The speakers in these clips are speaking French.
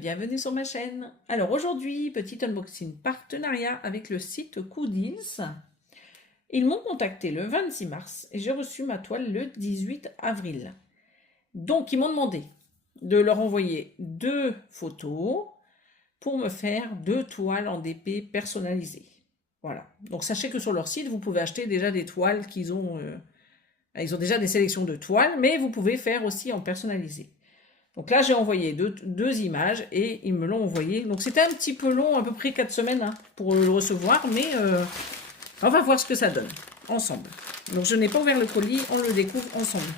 bienvenue sur ma chaîne. Alors aujourd'hui, petit unboxing partenariat avec le site Coodils. Ils m'ont contacté le 26 mars et j'ai reçu ma toile le 18 avril. Donc ils m'ont demandé de leur envoyer 2 photos pour me faire 2 toiles en DP personnalisées. Voilà. Donc sachez que sur leur site, vous pouvez acheter déjà des toiles qu'ils ont... ils ont déjà des sélections de toiles, mais vous pouvez faire aussi en personnalisé. Donc là, j'ai envoyé deux images et ils me l'ont envoyé. Donc c'était un petit peu long, à peu près 4 semaines hein, pour le recevoir, mais on va voir ce que ça donne ensemble. Donc je n'ai pas ouvert le colis, on le découvre ensemble.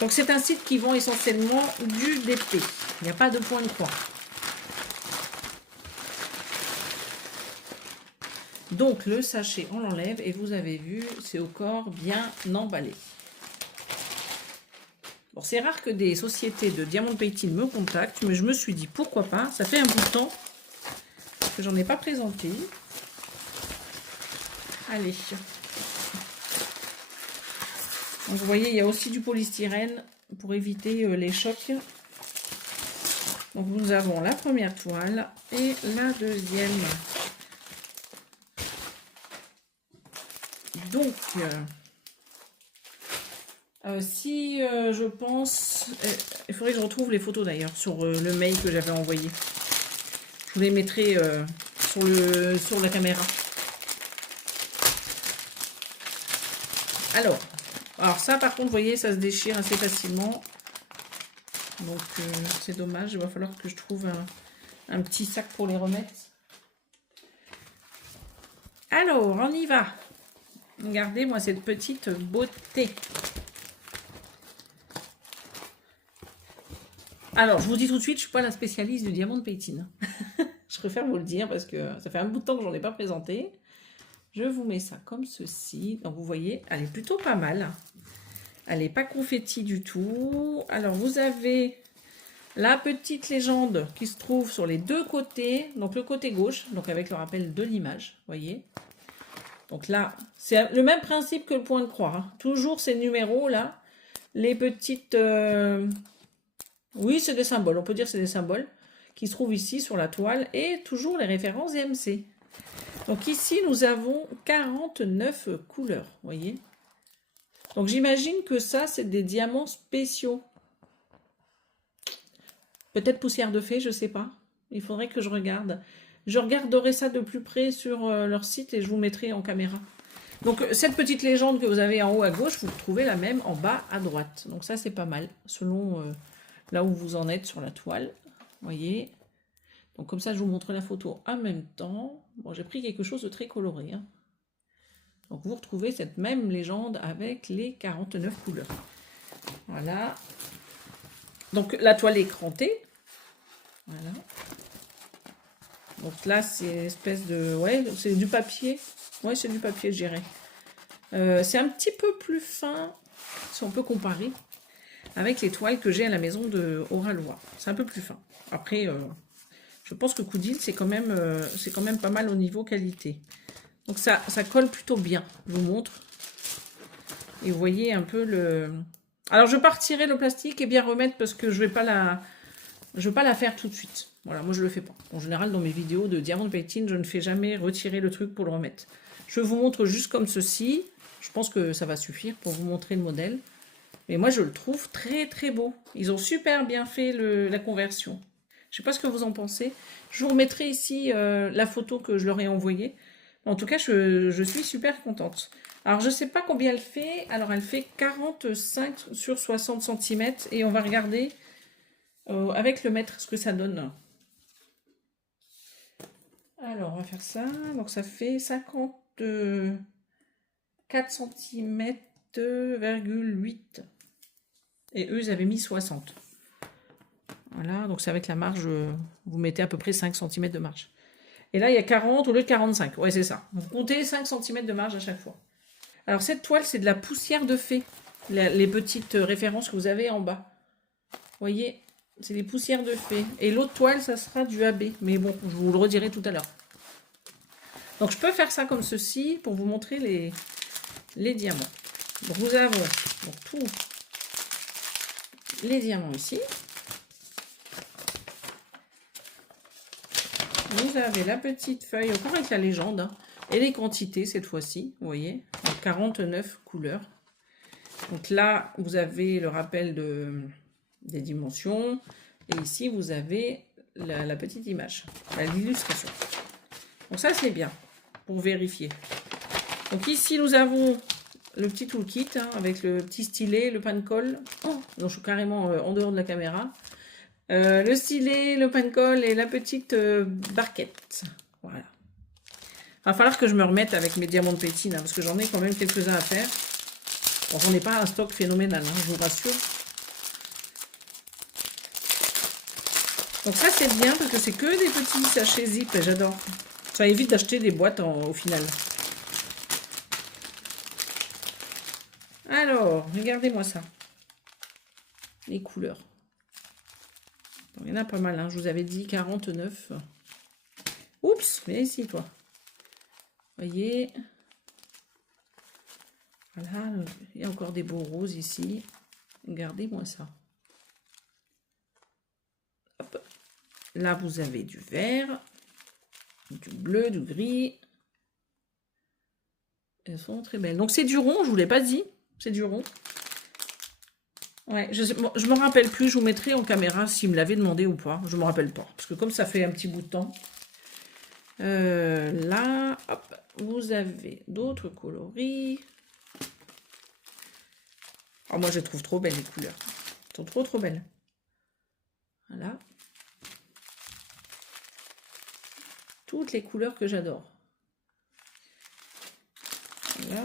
Donc c'est un site qui vend essentiellement du DP. Il n'y a pas de point de croix. Donc le sachet, on l'enlève et vous avez vu, c'est au corps bien emballé. Bon, c'est rare que des sociétés de diamant painting me contactent, mais je me suis dit pourquoi pas. Ça fait un bout de temps que j'en ai pas présenté. Allez. Donc, vous voyez, il y a aussi du polystyrène pour éviter les chocs. Donc nous avons la première toile et la deuxième. Donc, je pense... il faudrait que je retrouve les photos d'ailleurs sur le mail que j'avais envoyé. Je vous les mettrai sur la caméra. Alors ça par contre, vous voyez, ça se déchire assez facilement. Donc c'est dommage, il va falloir que je trouve un petit sac pour les remettre. Alors, on y va. Regardez-moi cette petite beauté. Alors, je vous dis tout de suite, je ne suis pas la spécialiste du diamant painting. Je préfère vous le dire parce que ça fait un bout de temps que je n'en ai pas présenté. Je vous mets ça comme ceci. Donc, vous voyez, elle est plutôt pas mal. Elle n'est pas confetti du tout. Alors, vous avez la petite légende qui se trouve sur les deux côtés. Donc, le côté gauche, donc avec le rappel de l'image, vous voyez. Donc là, c'est le même principe que le point de croix. Hein. Toujours ces numéros là. Les petites... Oui, c'est des symboles, on peut dire que c'est des symboles qui se trouvent ici sur la toile et toujours les références EMC. Donc ici, nous avons 49 couleurs, vous voyez. Donc j'imagine que ça, c'est des diamants spéciaux. Peut-être poussière de fée, je ne sais pas. Il faudrait que je regarde. Je regarderai ça de plus près sur leur site et je vous mettrai en caméra. Donc cette petite légende que vous avez en haut à gauche, vous trouvez la même en bas à droite. Donc ça, c'est pas mal, selon... là où vous en êtes sur la toile, voyez. Donc comme ça, je vous montre la photo en même temps. Bon, j'ai pris quelque chose de très coloré. Hein. Donc vous retrouvez cette même légende avec les 49 couleurs. Voilà. Donc la toile est crantée. Voilà. Donc là, c'est une espèce de... Ouais, c'est du papier. Ouais, c'est du papier, je dirais. C'est un petit peu plus fin, si on peut comparer, avec les toiles que j'ai à la maison de Oralois. C'est un peu plus fin. Après, je pense que Coodils, c'est quand même pas mal au niveau qualité. Donc ça colle plutôt bien. Je vous montre. Et vous voyez un peu le... Alors, je vais pas retirer le plastique et bien remettre parce que je vais pas la faire tout de suite. Voilà, moi, je le fais pas. En général, dans mes vidéos de diamant painting, je ne fais jamais retirer le truc pour le remettre. Je vous montre juste comme ceci. Je pense que ça va suffire pour vous montrer le modèle. Mais moi, je le trouve très, très beau. Ils ont super bien fait la conversion. Je ne sais pas ce que vous en pensez. Je vous remettrai ici la photo que je leur ai envoyée. En tout cas, je suis super contente. Alors, je ne sais pas combien elle fait. Alors, elle fait 45 sur 60 cm. Et on va regarder avec le mètre ce que ça donne. Alors, on va faire ça. Donc, ça fait 54 cm,8. Et eux, ils avaient mis 60. Voilà, donc c'est avec la marge, vous mettez à peu près 5 cm de marge. Et là, il y a 40 au lieu de 45. Ouais, c'est ça. Vous comptez 5 cm de marge à chaque fois. Alors, cette toile, c'est de la poussière de fée. Les petites références que vous avez en bas. Vous voyez, c'est des poussières de fée. Et l'autre toile, ça sera du AB. Mais bon, je vous le redirai tout à l'heure. Donc, je peux faire ça comme ceci pour vous montrer les diamants. Donc, nous avons tous les diamants ici. vous avez la petite feuille, encore avec la légende, hein, et les quantités cette fois-ci, vous voyez, donc 49 couleurs. Donc là, vous avez le rappel des dimensions, et ici, vous avez la petite image, l'illustration. Donc ça, c'est bien, pour vérifier. Donc ici, nous avons le petit toolkit, hein, avec le petit stylet, le pain de colle. Oh, non, je suis carrément en dehors de la caméra. Le stylet, le pain de colle et la petite barquette. Voilà. Il va falloir que je me remette avec mes diamants de pétine, hein, parce que j'en ai quand même quelques-uns à faire. Bon, on n'est pas un stock phénoménal, hein, je vous rassure. Donc ça, c'est bien, parce que c'est que des petits sachets zip, et j'adore. Ça évite d'acheter des boîtes au final. Alors, regardez-moi ça. Les couleurs. Bon, il y en a pas mal, hein. Je vous avais dit 49. Oups, viens ici, toi. Voyez. Voilà, il y a encore des beaux roses ici. Regardez-moi ça. Hop. Là, vous avez du vert, du bleu, du gris. Elles sont très belles. Donc, c'est du rond, je ne vous l'ai pas dit. C'est du rond. Ouais, je me rappelle plus. Je vous mettrai en caméra s'il me l'avait demandé ou pas. Je ne me rappelle pas. Parce que comme ça fait un petit bout de temps. Là, hop, vous avez d'autres coloris. Oh, moi, je les trouve trop belles, les couleurs. Elles sont trop, trop belles. Voilà. Toutes les couleurs que j'adore. Voilà.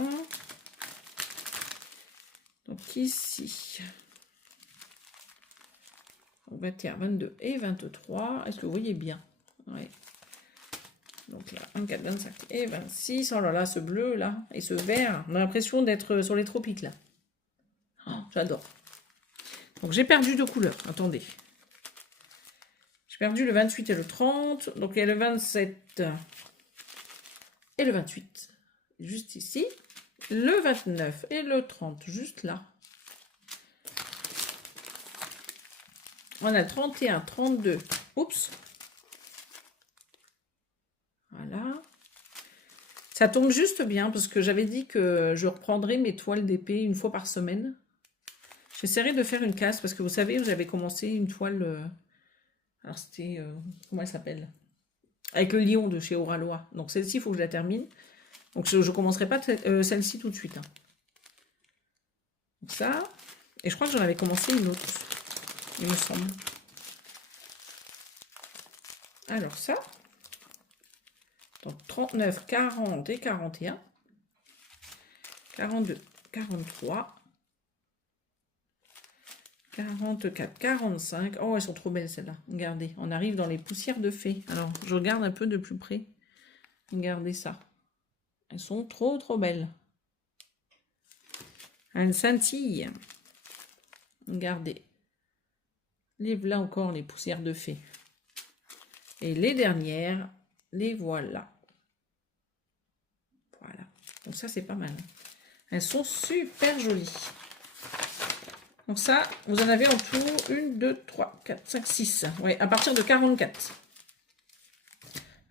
Donc, ici, 21, 22 et 23. Est-ce que vous voyez bien? Oui. Donc là, 24, 25 et 26. Oh là là, ce bleu là et ce vert. On a l'impression d'être sur les tropiques là. Oh, j'adore. Donc j'ai perdu 2 couleurs. Attendez. J'ai perdu le 28 et le 30. Donc il y a le 27 et le 28. Juste ici. Le 29 et le 30. Juste là. On a 31, 32. Oups. Voilà. Ça tombe juste bien parce que j'avais dit que je reprendrais mes toiles d'épée une fois par semaine. J'essaierai de faire une casse parce que vous savez, vous avez commencé une toile... alors c'était... comment elle s'appelle? Avec le lion de chez Oralois. Donc celle-ci, il faut que je la termine. Donc je ne commencerai pas celle-ci tout de suite. Hein. Donc ça. Et je crois que j'en avais commencé une autre. Il me semble. Alors ça. Donc 39, 40 et 41. 42, 43. 44, 45. Oh, elles sont trop belles celles-là. Regardez, on arrive dans les poussières de fées. Alors, je regarde un peu de plus près. Regardez ça. Elles sont trop, trop belles. Elles scintillent. Regardez. Là encore, les poussières de fées. Et les dernières, les voilà. Voilà. Donc ça, c'est pas mal. Elles sont super jolies. Donc ça, vous en avez en tout 1, 2, 3, 4, 5, 6. Oui, à partir de 44.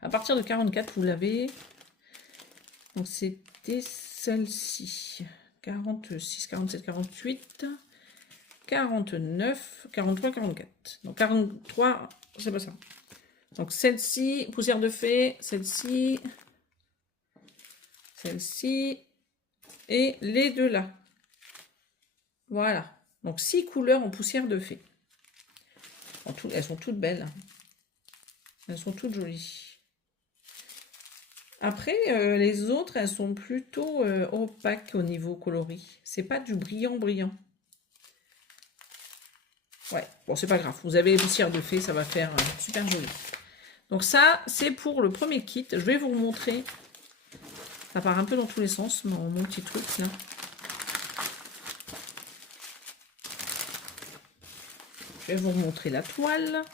À partir de 44, vous l'avez. Donc c'était celle-ci. 46, 47, 48, 49, 43, 44. Donc 43, c'est pas ça. Donc celle-ci, poussière de fée, celle-ci, celle-ci, et les deux là. Voilà. Donc 6 couleurs en poussière de fée. Elles sont toutes belles. Elles sont toutes jolies. Après, les autres, elles sont plutôt opaques au niveau coloris. C'est pas du brillant brillant. Ouais, bon, c'est pas grave. Vous avez les poussières de fée, ça va faire super joli. Donc ça, c'est pour le premier kit. Je vais vous montrer. Ça part un peu dans tous les sens, mon petit truc là. Je vais vous montrer la toile.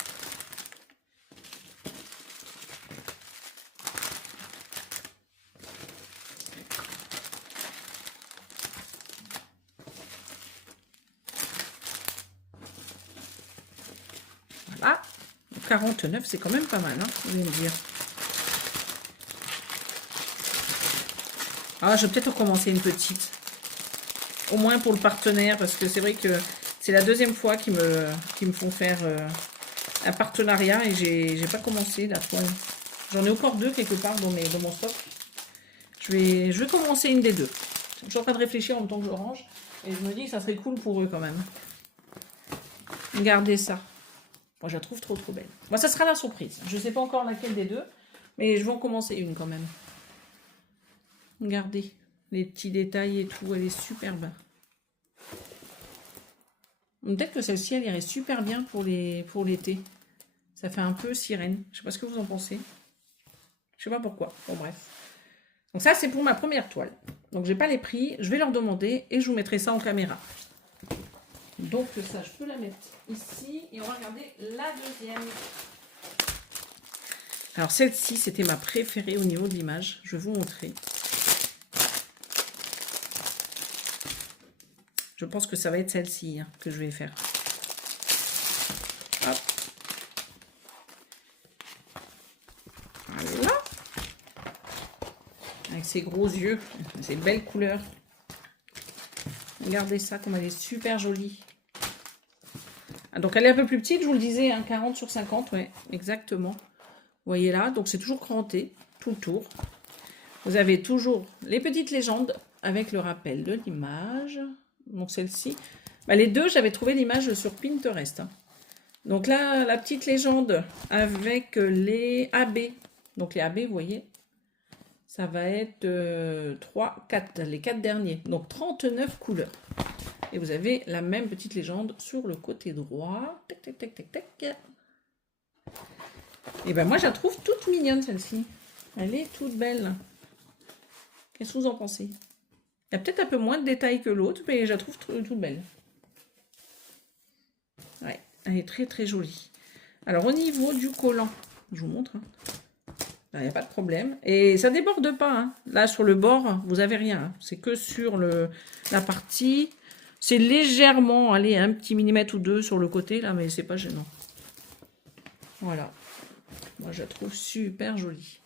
Voilà. Donc 49, c'est quand même pas mal, hein, vous allez me dire. Ah, je vais peut-être recommencer une petite. Au moins pour le partenaire, parce que c'est vrai que c'est la deuxième fois qu'ils me font faire un partenariat et j'ai pas commencé la toile. J'en ai encore deux quelque part dans mon stock. Je vais commencer une des deux. Je suis en train de réfléchir en même temps que je range. Et je me dis que ça serait cool pour eux quand même. Regardez ça. Moi, je la trouve trop belle. Bon, ça sera la surprise. Je ne sais pas encore laquelle des deux. Mais je vais en commencer une quand même. Regardez. Les petits détails et tout. Elle est superbe. Peut-être que celle-ci, elle irait super bien pour l'été. Ça fait un peu sirène. Je ne sais pas ce que vous en pensez. Je sais pas pourquoi. Bon, bref. Donc ça, c'est pour ma première toile. Donc, j'ai pas les prix. Je vais leur demander et je vous mettrai ça en caméra. Donc, ça, je peux la mettre ici. Et on va regarder la deuxième. Alors, celle-ci, c'était ma préférée au niveau de l'image. Je vais vous montrer. Je pense que ça va être celle-ci, hein, que je vais faire. Hop. Voilà. Avec ses gros yeux, ses belles couleurs. Regardez ça, comme elle est super jolie. Ah, donc elle est un peu plus petite, je vous le disais, hein, 40 sur 50, ouais, exactement. Vous voyez là, donc c'est toujours cranté, tout le tour. Vous avez toujours les petites légendes avec le rappel de l'image. Donc celle-ci, bah, les deux, j'avais trouvé l'image sur Pinterest. Hein. Donc là, la petite légende avec les AB. Donc les AB, vous voyez, ça va être 3, 4, les 4 derniers. Donc 39 couleurs. Et vous avez la même petite légende sur le côté droit. Tac, tac, tac, tac, tac. Et ben moi, je la trouve toute mignonne, celle-ci. Elle est toute belle. Qu'est-ce que vous en pensez? Il y a peut-être un peu moins de détails que l'autre, mais je la trouve toute belle. Ouais, elle est très jolie. Alors, au niveau du collant, je vous montre. Hein. Là, il n'y a pas de problème. Et ça déborde pas. Hein. Là, sur le bord, vous n'avez rien. Hein. C'est que sur la partie. C'est légèrement, allez, un petit millimètre ou deux sur le côté, là, mais c'est pas gênant. Voilà. Moi, je la trouve super jolie.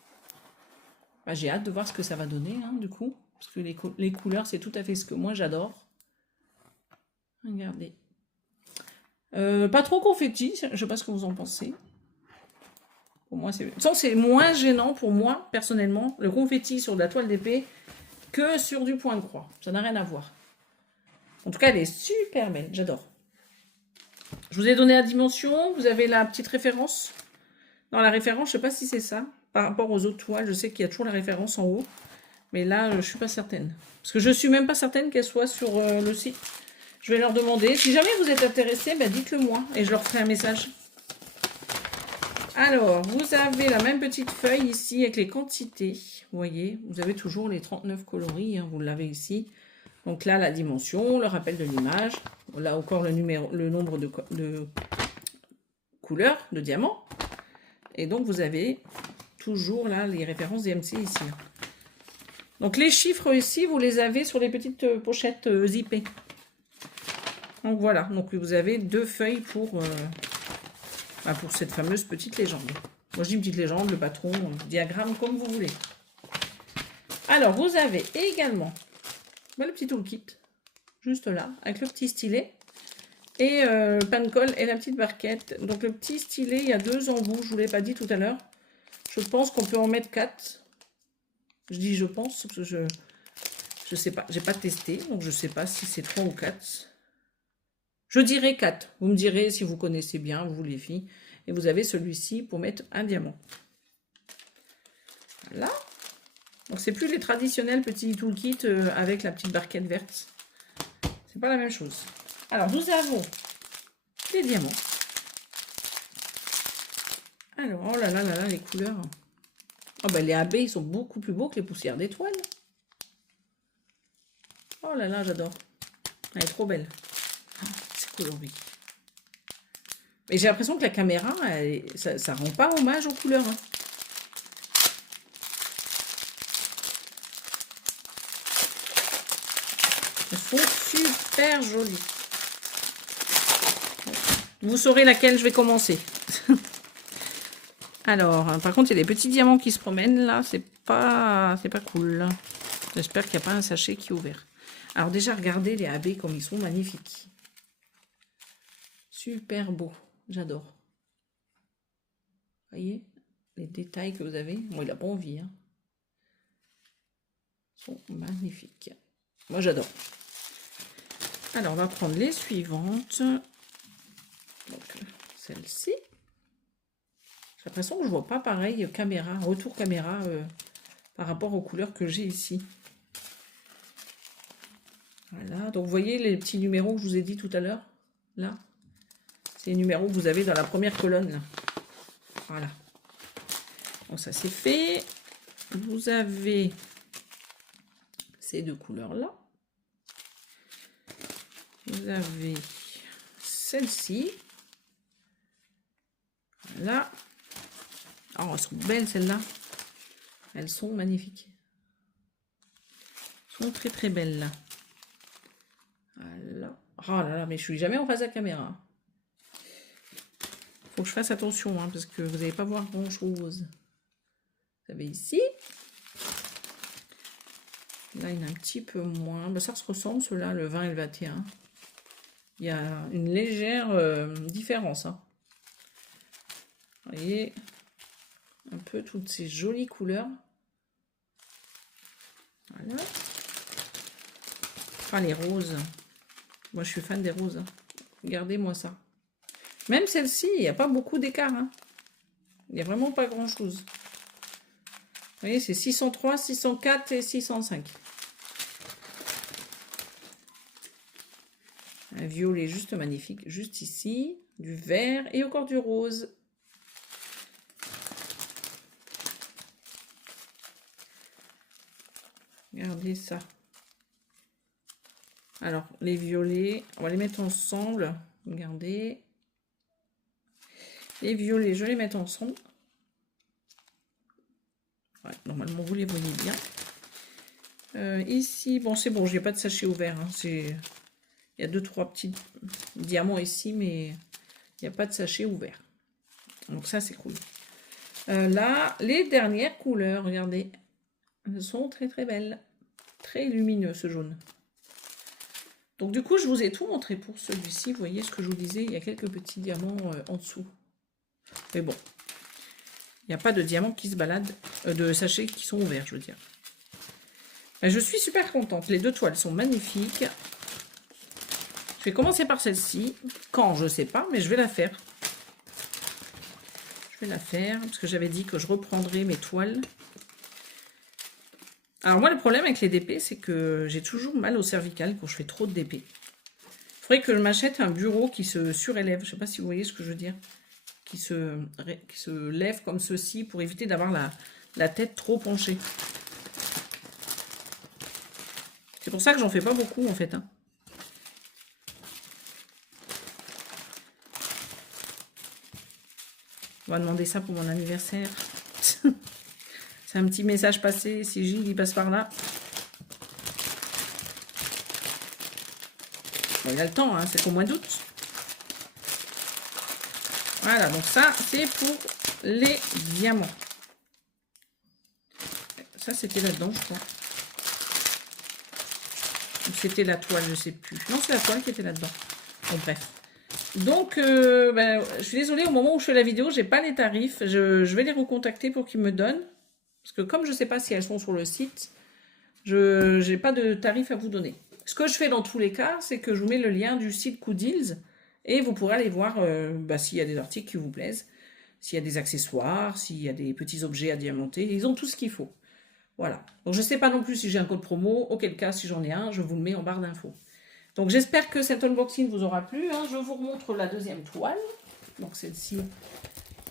Bah, j'ai hâte de voir ce que ça va donner, hein, du coup. Parce que les couleurs, c'est tout à fait ce que moi, j'adore. Regardez. Pas trop confetti, je sais pas ce que vous en pensez. Pour moi, c'est moins gênant pour moi, personnellement, le confetti sur de la toile d'épée que sur du point de croix. Ça n'a rien à voir. En tout cas, elle est super belle. J'adore. Je vous ai donné la dimension. Vous avez la petite référence. Dans la référence, je ne sais pas si c'est ça. Par rapport aux autres toiles, je sais qu'il y a toujours la référence en haut. Mais là, je ne suis pas certaine. Parce que je ne suis même pas certaine qu'elle soit sur le site. Je vais leur demander. Si jamais vous êtes intéressés, ben dites-le moi. Et je leur ferai un message. Alors, vous avez la même petite feuille ici avec les quantités. Vous voyez, vous avez toujours les 39 coloris. Hein, vous l'avez ici. Donc là, la dimension, le rappel de l'image. Là encore, le nombre de couleurs, de diamants. Et donc, vous avez toujours là les références DMC ici. Donc, les chiffres ici, vous les avez sur les petites pochettes zippées. Donc, voilà. Donc, vous avez deux feuilles pour cette fameuse petite légende. Moi, je dis une petite légende, le patron, diagramme, comme vous voulez. Alors, vous avez également... le petit toolkit, juste là, avec le petit stylet. Et le pan colle et la petite barquette. Donc le petit stylet, il y a deux embouts, je ne vous l'ai pas dit tout à l'heure. Je pense qu'on peut en mettre 4. Je dis je pense, parce que je sais pas, j'ai pas testé, donc je sais pas si c'est 3 ou 4. Je dirais 4. Vous me direz si vous connaissez bien, vous les filles. Et vous avez celui-ci pour mettre un diamant. Voilà. Donc, c'est plus les traditionnels petits toolkits avec la petite barquette verte. C'est pas la même chose. Alors, nous avons les diamants. Alors, oh là là là là, les couleurs. Oh ben, les AB, ils sont beaucoup plus beaux que les poussières d'étoiles. Oh là là, j'adore. Elle est trop belle. Oh, c'est coloré. Et j'ai l'impression que la caméra, ça rend pas hommage aux couleurs. Hein. Elles sont super jolies. Vous saurez laquelle je vais commencer. Alors, par contre, il y a des petits diamants qui se promènent là. C'est pas cool. J'espère qu'il n'y a pas un sachet qui est ouvert. Alors déjà, regardez les AB comme ils sont magnifiques. Super beau. J'adore. Vous voyez les détails que vous avez. Moi, il n'a pas envie. Hein. Ils sont magnifiques. Moi, j'adore. Alors, on va prendre les suivantes. Donc, celle-ci. J'ai l'impression que je vois pas pareil caméra, retour caméra par rapport aux couleurs que j'ai ici. Voilà, donc vous voyez les petits numéros que je vous ai dit tout à l'heure, là. C'est les numéros que vous avez dans la première colonne, là. Voilà. Donc ça c'est fait. Vous avez ces deux couleurs-là. Vous avez celle-ci. Voilà. Oh, elles sont belles celles-là. Elles sont magnifiques. Elles sont très très belles là. Voilà. Oh là là, mais je suis jamais en face de la caméra. Faut que je fasse attention, hein, parce que vous n'allez pas voir grand chose. Vous avez ici. Là, il y en a un petit peu moins. Ben, ça se ressemble, ceux-là, le 20 et le 21. Il y a une légère différence. Hein. Vous voyez un peu toutes ces jolies couleurs. Voilà. Enfin, les roses. Moi, je suis fan des roses. Hein. Regardez-moi ça. Même celle-ci, il n'y a pas beaucoup d'écart. Hein. Il n'y a vraiment pas grand-chose. Vous voyez, c'est 603, 604 et 605. Un violet juste magnifique, juste ici. Du vert et encore du rose. Regardez ça. Alors, les violets, on va les mettre ensemble. Regardez. Les violets, je vais les mettre ensemble. Ouais, normalement, vous les voyez bien. Ici, bon, c'est bon, je n'ai pas de sachet ouvert. Hein, il y a 2-3 petits diamants ici, mais il n'y a pas de sachet ouvert. Donc ça, c'est cool. Là, les dernières couleurs, regardez. Elles sont très très belles. Très lumineux, ce jaune. Donc du coup, je vous ai tout montré pour celui-ci. Vous voyez ce que je vous disais, il y a quelques petits diamants en dessous. Mais bon, il n'y a pas de diamants qui se baladent, de sachets qui sont ouverts, je veux dire. Ben, je suis super contente. Les deux toiles sont magnifiques. Je vais commencer par celle-ci. Quand, je ne sais pas, mais je vais la faire. Je vais la faire, parce que j'avais dit que je reprendrais mes toiles. Alors moi, le problème avec les DP, c'est que j'ai toujours mal au cervical quand je fais trop de DP. Il faudrait que je m'achète un bureau qui se surélève. Je ne sais pas si vous voyez ce que je veux dire. Qui se lève comme ceci pour éviter d'avoir la tête trop penchée. C'est pour ça que j'en fais pas beaucoup en fait. Hein. On va demander ça pour mon anniversaire. C'est un petit message passé. Si Gilles il passe par là. Bon, il a le temps, hein, c'est qu'au mois d'août. Voilà, donc ça, c'est pour les diamants. Ça, c'était là-dedans, je crois. C'était la toile, je ne sais plus. Non, c'est la toile qui était là-dedans. Bon, bref. Donc, je suis désolée, au moment où je fais la vidéo, j'ai pas les tarifs. Je vais les recontacter pour qu'ils me donnent. Parce que comme je ne sais pas si elles sont sur le site, je n'ai pas de tarif à vous donner. Ce que je fais dans tous les cas, c'est que je vous mets le lien du site Cooddeals et vous pourrez aller voir s'il y a des articles qui vous plaisent, s'il y a des accessoires, s'il y a des petits objets à diamanter. Ils ont tout ce qu'il faut. Voilà. Donc, je ne sais pas non plus si j'ai un code promo. Auquel cas, si j'en ai un, je vous le mets en barre d'infos. Donc, j'espère que cet unboxing vous aura plu. Hein. Je vous remontre la deuxième toile. Donc, celle-ci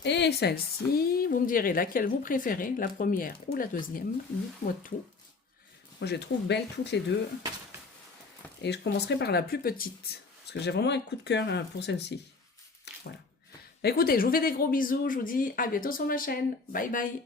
et celle-ci. Vous me direz laquelle vous préférez, la première ou la deuxième. Dites-moi tout. Moi, je les trouve belles toutes les deux. Et je commencerai par la plus petite. Parce que j'ai vraiment un coup de cœur pour celle-ci. Voilà. Écoutez, je vous fais des gros bisous. Je vous dis à bientôt sur ma chaîne. Bye bye.